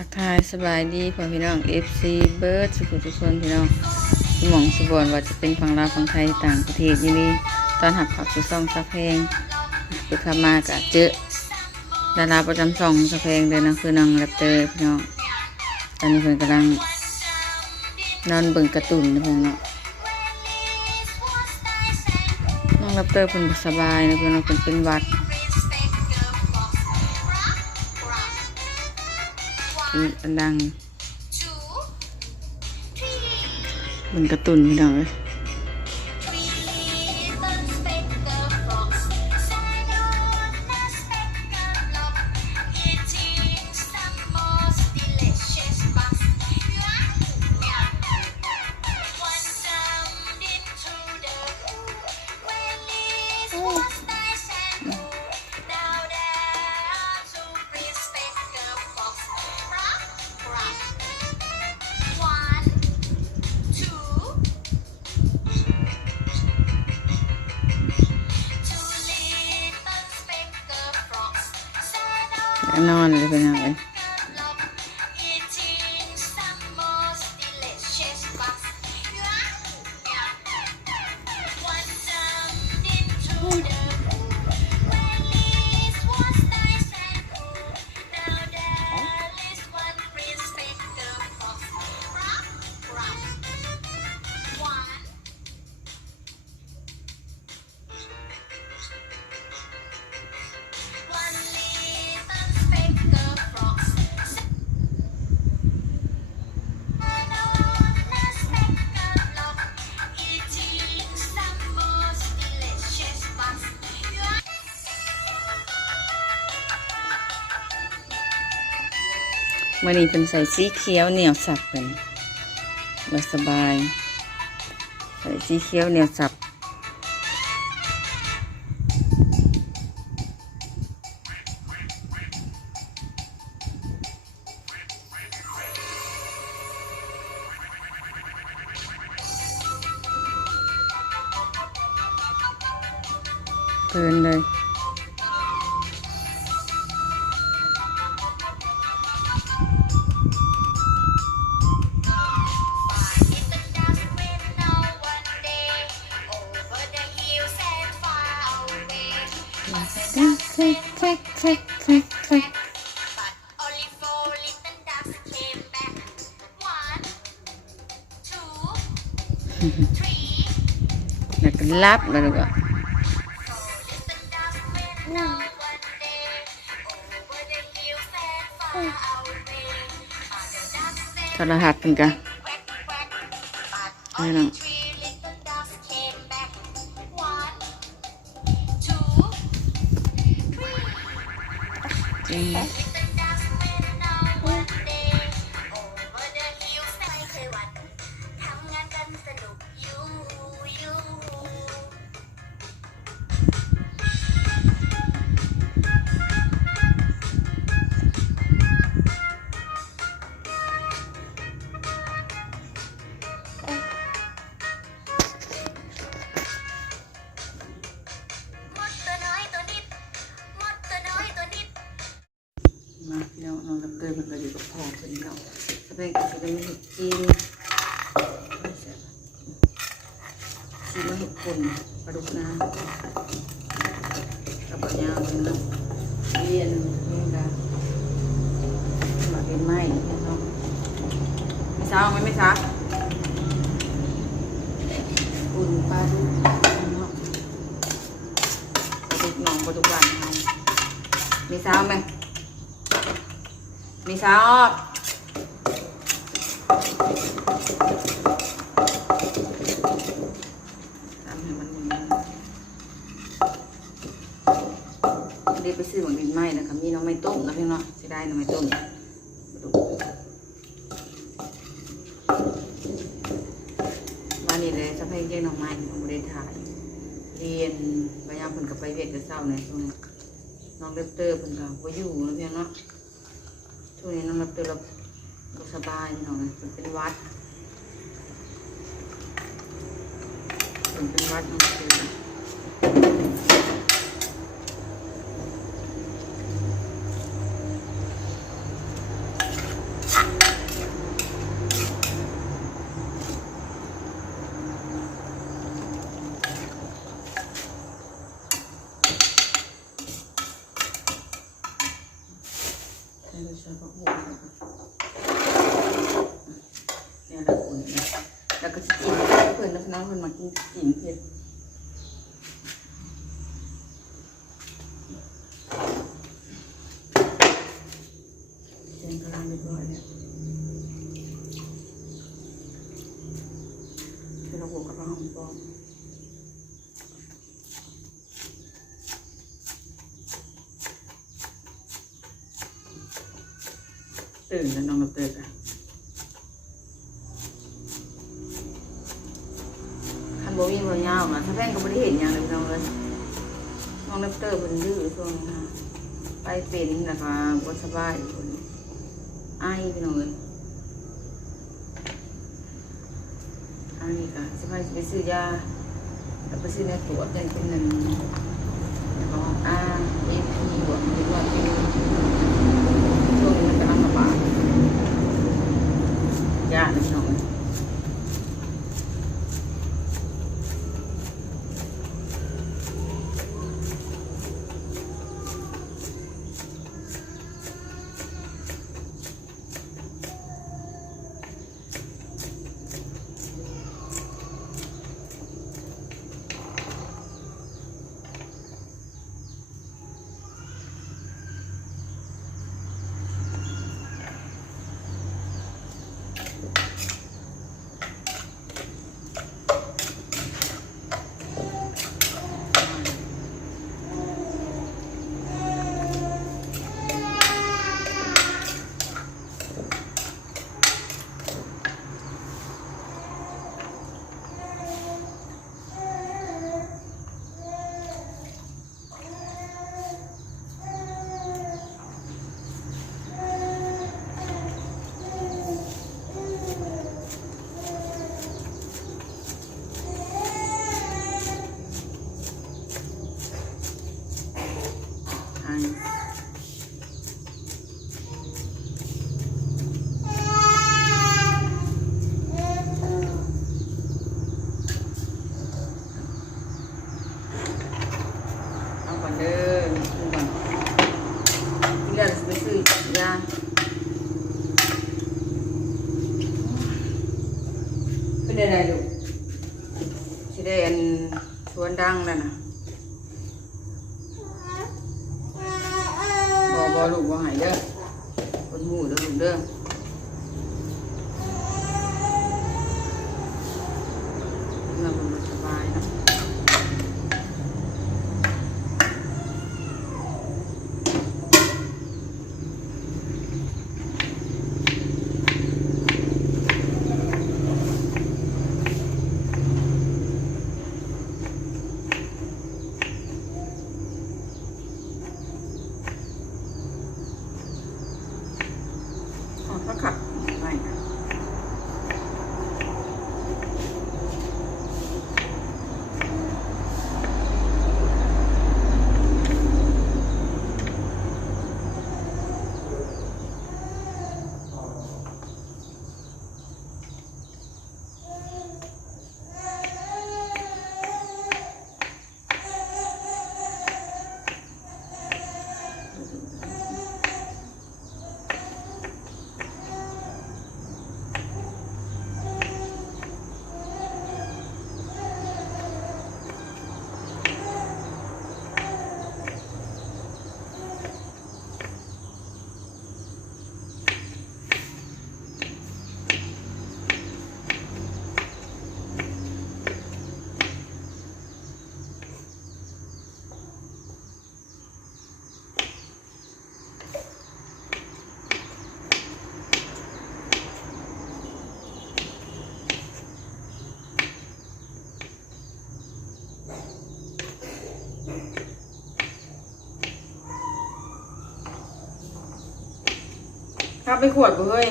ทักทายสบายดีพ่อพี่น้อง FC เบิร์ดสุขุทุกคนพี่น้องสมองสบอนว่าจะเป็นฝั่งลาวฝั่งไทยต่างประเทศยินดีตอนหักเขับสุซ่องสะเพงไปขับมากะเจอดาราประจำช่องสะเพงเดินนะคือนางแรปเตอร์พี่น้องตอนนี้เพิ่นกำลังนอนเบิ่งกร์ตูนนะพี่น้องน้องแรปเตอร์เพิ่นสบายนะพี่น้องเพิ่นเป็นวัด ดังมันกระตุนพี่น้องเลย มื่อนี้เป็นใส่สีเขียวเหนียวสับเป็นสบาย ใส่สีเขียวเหนียวสับ แล้วก็รับแล้วก็ four little ducks จีนแล้วเห็ดคนปลาดุกน้ำกับปลาญาเป็นนะเรียนนี่นะมาเป็นไม้ไม่เช้าไหมไม่เช้าอุ่นปลาดุกปลาดุกหนองปลาดุกหวานเนาะมีเช้าไหมไมีซอสทำให้มันมันเดี๋ยวไป ซื้อหมักดินไหมนะคะมีน้องไม่ต้มนะพี่น้องจะได้น้องไม่ต้มวันนี้เลยสะเพงเจ๊น้องไม้ของบริถ่ายเรียนพยายามเพิ่นกับไปเวียดกับเศร้าในช่วงนี้น้องเล็บเตอร์เพิ่นกับว่าอยู่นะพี่น้องเนาะช่วงนี้น้องรับตัวเราสบายพี่น้องนะมันเป็นวัดมันเป็นวัดน้องคือเราใช้ผักบุ้งเนี่ยเราอุ่นนะแล้วก็จะกินเพื่อนนันมากินกินเผ็ดเส้นกระลาเรียบร้อยเนี่ยเดี๋ยวเราบวกกับเราหอมปอมตื่นแล้วน้องกับเตยกัน คันโบวีบ่ยาวนะถ้าแพงก็ไม่ได้เห็นอย่างเลยพี่น้องเลยน้องนับเตอร์เป็นดื้อช่วงนี้ค่ะไปเป็นนะคะบ่สบายคนไอพี่น้องเลยอันนี้ค่ะสบายไปซื้อยาแล้วไปซื้อในตัวเป็นเป็นหนึ่งแล้วก็อ่าเอพีบวกเป็นว่าเป็น ข้าไปขวดบ่เฮ้ย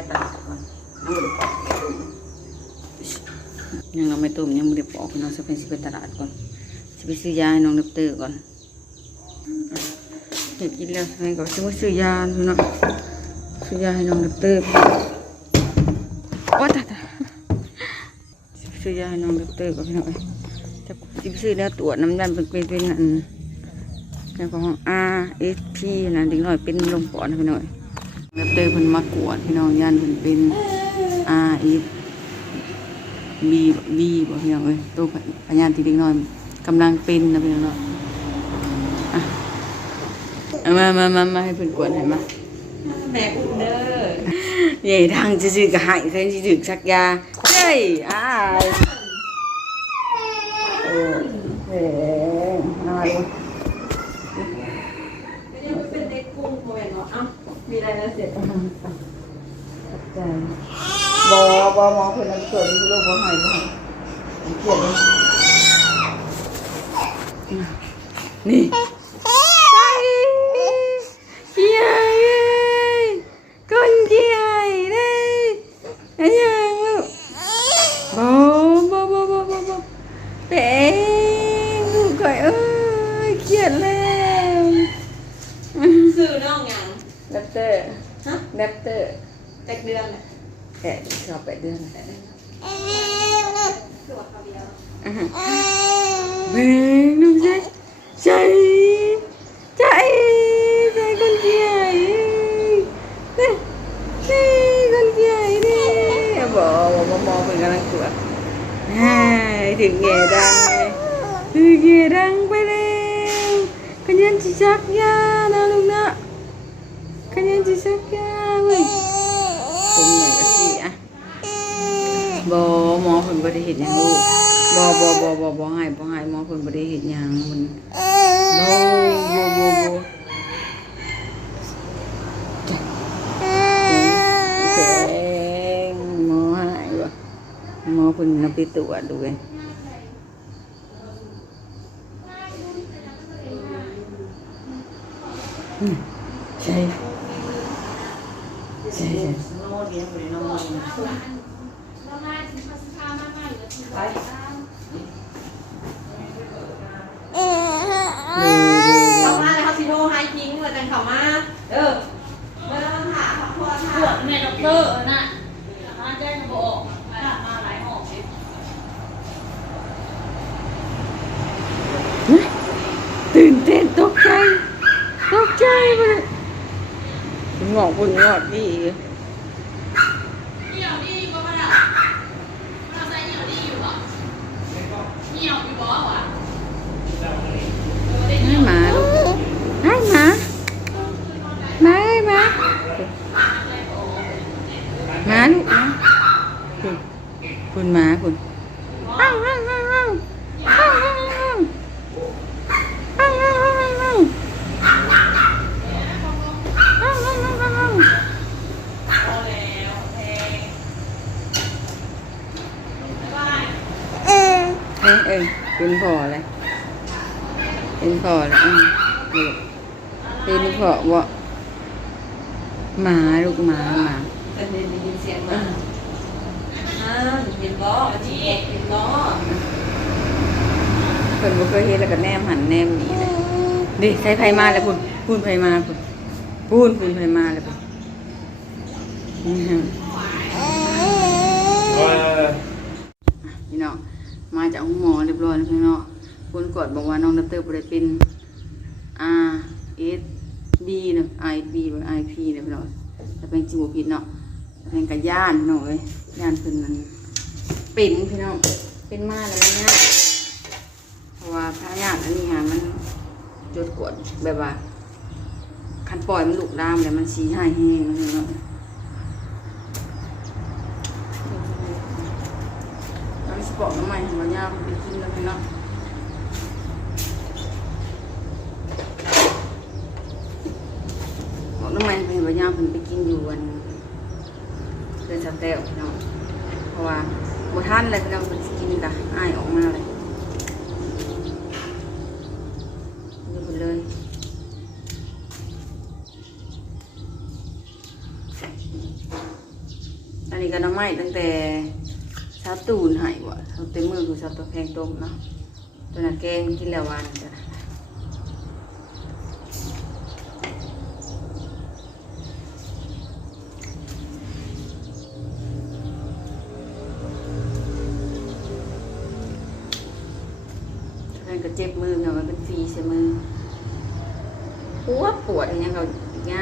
สิไปตลาดก่อนยังไม่ได้ปอกยังเราไม่ต้มยังไม่ได้ปอกเนาะจะไปสิไปตลาดก่อนจะไปซื้อยาให้น้องเล็บเตอร์ก่อนเห็ดกินแล้วใช่ไหมก็จะมาซื้อยาพี่เนาะซื้อยาให้น้องเล็บเตอร์ว้าตายตายจะไปซื้อยาให้น้องเล็บเตอร์ก่อนพี่น้องเอ้ยจะซื้อแล้วตรวจน้ำดำเป็นเป็นเป็นอันแอลกอฮอล์ R S P นะเด็กน้อยเป็นลมปอดนะพี่น้อย แล้วเตยเพิ่นมากวดพี่น้องยันเพิ่นเป็น R S B V บ่พี่น้องเอ้ยตัวพยานที่เด็กน้อยกำลังเป็นนะพี่น้องเนาะอะเอามามามามาให้เพิ่นกวดให้มาแม่อุ่นเด้อใหญ่ทางจะซื้อกระหายใครสิถึกสักยาเฮ้ยอ้ายโอ้เฮ้ยอ้าย ไม่ได้เป็นเด็กกุ้งโมเมนต์เนาะเอ้ามีอะไรนะเสร็จ ใจ บอบอมอเพื่อนเกิดลูกบ่ใหายบ่ใหายเกลียดเลยนี่ ขยันจิจักยานะลุงนะขยันจิจักยาเว้ยเป็นเหมนกับสิอะบอหมอผลบริเหตุยังลูกบอบอบอบอบอหายบอหายหมอผลบริเหตุยังมันบอบอบอบแสงหมอหายวะหมอผลนับไปตัวดูเอง ใช่ใช่ใช่นอนเรียน มันงอกบนงอกดี เพิ่นบ่เคยเห็นแล้วก็แนมหันแนมหนีเลยดิใช้ไผมาแล้วพุ่นพุ่นไผมาพุ่นพุ่นพุ่นไผมาแล้วพุ่นอือฮึพี่น้องมาจากห้องหมอเรียบร้อยแล้วพี่น้องคนกดบอกว่าน้องดับเตอร์บ่ได้เป็น R S B เนาะ I B หรือ I P เนาะพี่น้องแต่เป็นจิบ่ผิดเนาะแต่เป็นกะย่านพี่น้องเอ้ยย่านเพิ่นนั้นเป็นพี่น้องเป็นมาแล้วเนี่ยเพราะ ว่าพระยาติอันนี้ฮะมันจุดกดแบบว่าคันปล่อยมันลุกดามแล้วมันชี้หายแห้งอะไรเนาะเราสปอร์น้ำใหม่ของเาย่ไปกินแล้วเนาะบอกน้ำใหม่ไปเยาย่าไปกินอยู่วันเดือนสเตลเนาะเพราะว่าบท่านเลยเราไปกินกับไอ้ เช้าเต็มมือคือเช้าตัวแพงต้มเนาะตัวนั้นแกงกินแล้ววันจ้ะก็เจ็บมือเนาะมันเป็นฟีใช่มือปวดปวดอย่างเงี้ยเขาย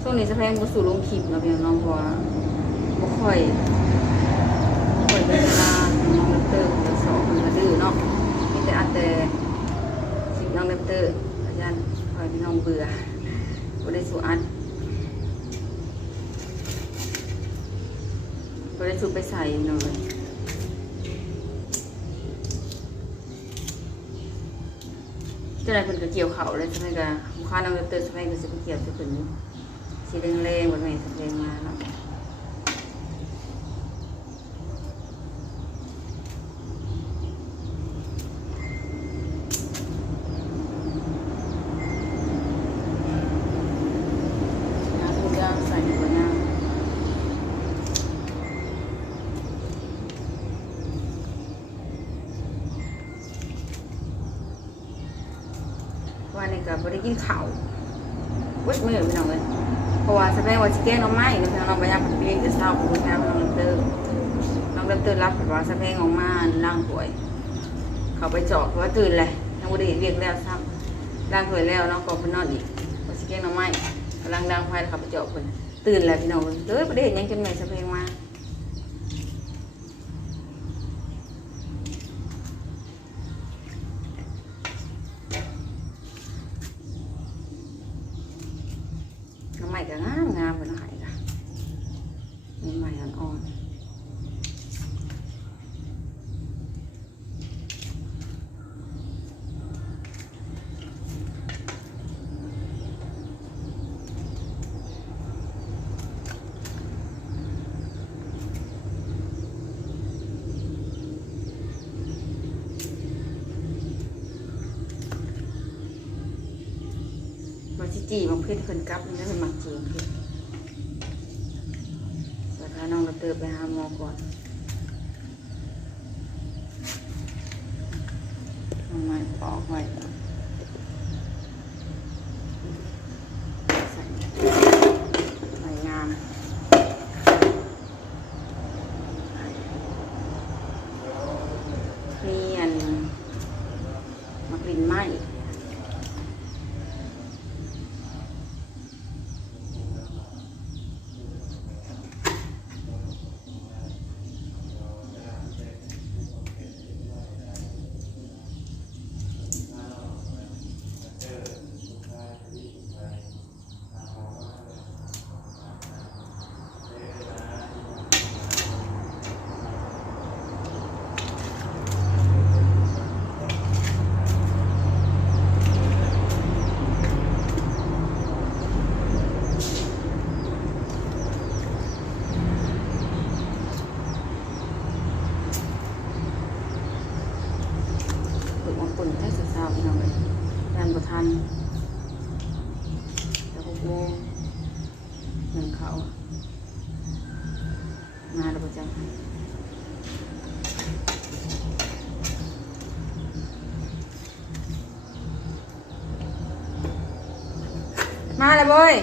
ช่วงนี้สะแพงบุสูลงคลิปเนาะพี่น้องพราะว่าบ่ค่อยบ่ค่อยเป็นเวลา น้องเลปเตอร์ไปสอบมันมาดื้อเนาะมีแต่อัดแต่คลิปน้องเลปเตอร์อาจารย์คอยพี่น้องเบื่อบ่ได้สู่อัดบ่ได้สู่ไปใส่เนาะเลยเจ้าไหนายเพิ่นก็เกี่ยวเขาเลยใช่ไหมกะลูกค้าน้องเลปเตอร์ใช่ไหมก็สิไปเกี่ยวสิเพิ่นสีแดงแรงบนแม่สีแดงมาเนาะน้ำทุกอย่างใส่ในบนน้ำ วันนี้ก็บ่ได้กินข้าววัดมือพี่น้องเลยเพราะว่าแสดงว่าชิแกงน้องไม้น้องน้องพยายามเลี้ยงแต่เช้าคุณแม่น้องเติมน้องเริ่มตื่นรับแบบว่าแสดงออกมาล่างป่วย เขาไปเจาะเพราะว่าตื่นเลยทั้งบุรีเรียกแล้วซ้ำล่างถวยแล้วน้องก็ไปนอนอีกว่าชิแกงน้องไม้กำลังดังไฟเขาไปเจาะคนตื่นแล้วพี่น้องเฮ้ยประเด็นยังจนแม่แสดงมาน้องไม้ก็งามงามเป็นหายละน้องไม้อ่อนๆ มา จิจีบางเพชรเพิ่นกลับนี่นะเป็นมักจีนเพชรสวัสดีน้องเราเติบไปหาหมอก่อนเอาไม้ปอกไว้ก่อนใส่ไม้งามมีอันมักลินไหม ฝึกมาปุ่นให้สาวๆพี่น้องเลยยันประทันแต่หกโมงหนึ่งเขามาแล้วประจำมา เลยบอย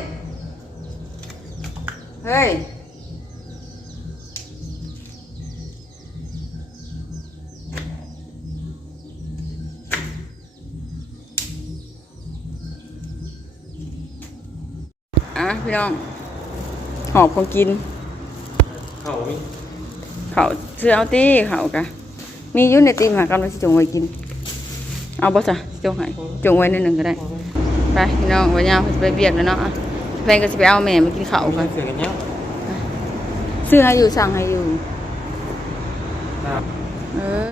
เฮ้ย อะพี่น้อง หอบของกิน เขามีเขาเสื้อเอาตี้เขากะ มีอยุ่ในตีมหากำลังสิจงไว้กิน เอาบ่จ้ะสิจงให้จงไว้ในหนึ่งก็ได้ ไปพี่น้องวันยามเขาสิไปเบียดแล้วเนาะอะแฟนก็สิไปเอาแม่มากินข้าวเอากันเสือกันเนี้ยซื้อให้อยู่สั่งให้อยู่ครับเออ